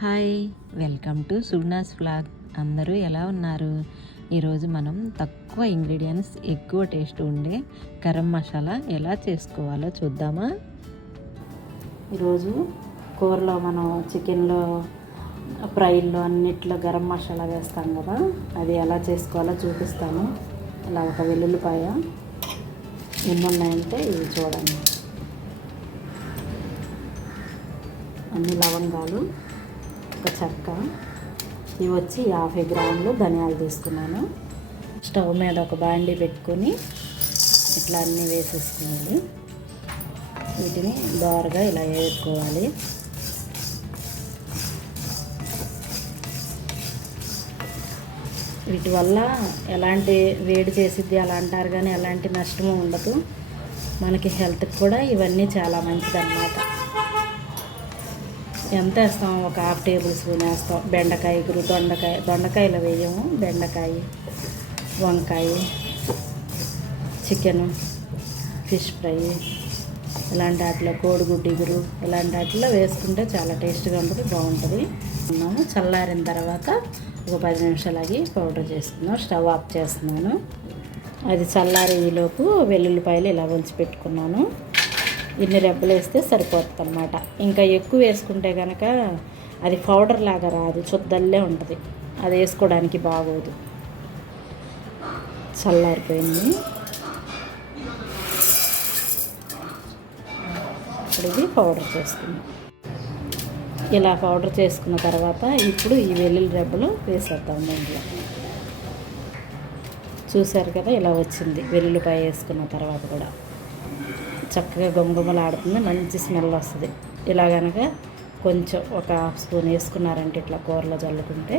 Hi. Welcome to Sugna's vlog అందరూ ఎలా ఉన్నారు? ఈరోజు మనం తక్కువ ఇంగ్రీడియంట్స్ ఎక్కువ టేస్ట్ ఉండే గరం మసాలా ఎలా చేసుకోవాలో చూద్దామా? ఈరోజు కూరలో మనం చికెన్లో ఫ్రైల్లో అన్నిట్లో గరం మసాలా వేస్తాం కదా అది ఎలా చేసుకోవాలో చూపిస్తాను. ఇలా ఒక వెల్లుల్లిపాయ ఎన్ని ఉన్నాయంటే ఇవి చూడండి. అన్ని లవంగాలు ఒక చెక్క ఇవి వచ్చి యాభై గ్రాములు ధనియాలు తీసుకున్నాను. స్టవ్ మీద ఒక బాండీ పెట్టుకొని ఇట్లా అన్నీ వేసేసుకోవాలి. వీటిని దోరగా ఇలా వేసుకోవాలి. వీటి వల్ల ఎలాంటి వేడి చేసిద్ది అలా అంటారు కానీ ఎలాంటి నష్టము ఉండదు. మనకి హెల్త్కి కూడా ఇవన్నీ చాలా మంచిదన్నమాట. ఎంత వేస్తాం? ఒక హాఫ్ టేబుల్ స్పూన్ వేస్తాం. బెండకాయ గురు దొండకాయ దొండకాయలు వేయము. బెండకాయ వంకాయ చికెను ఫిష్ ఫ్రై ఇలాంటి వాటిలో కోడిగుడ్డు ఇగురు ఇలాంటి వాటిలో వేసుకుంటే చాలా టేస్ట్గా ఉంటుంది బాగుంటుంది. ఉన్నాము. చల్లారిన తర్వాత ఒక పది నిమిషాలు అవి పౌడర్ చేసుకున్నాం స్టవ్ ఆఫ్ చేస్తున్నాను. అది చల్లారేలోపు వెల్లుల్లిపాయలు ఇలా వంచి పెట్టుకున్నాను. ఇన్ని రెబ్బలు వేస్తే సరిపోతుంది అనమాట ఇంకా ఎక్కువ వేసుకుంటే కనుక అది పౌడర్ లాగా రాదు చుద్దల్లే ఉంటుంది. అది వేసుకోవడానికి బాగోదు. చల్లారిపోయింది. ఇప్పుడు ఇది పౌడర్ చేసుకుందాం. ఇలా పౌడర్ చేసుకున్న తర్వాత ఇప్పుడు ఈ వెల్లుల్లి రెబ్బలు వేసేద్దాం దీంట్లో చూశారు కదా ఇలా వచ్చింది. వెల్లుల్లిపాయ వేసుకున్న తర్వాత కూడా. చక్కగా గుమగుమలాడుతుంది మంచి స్మెల్ వస్తుంది. ఇలా కనుక కొంచెం ఒక హాఫ్ స్పూన్ వేసుకున్నారంటే ఇట్లా కూరలో చల్లుకుంటే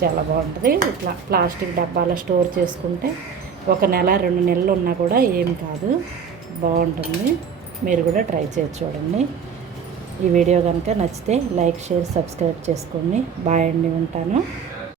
చాలా బాగుంటుంది. ఇట్లా ప్లాస్టిక్ డబ్బాలో స్టోర్ చేసుకుంటే ఒక నెల రెండు నెలలు ఉన్నా కూడా ఏం కాదు. బాగుంటుంది. మీరు కూడా ట్రై చేసి చూడండి. ఈ వీడియో కనుక నచ్చితే లైక్ షేర్ సబ్స్క్రైబ్ చేసుకోండి. బాయ్ అండి ఉంటాను.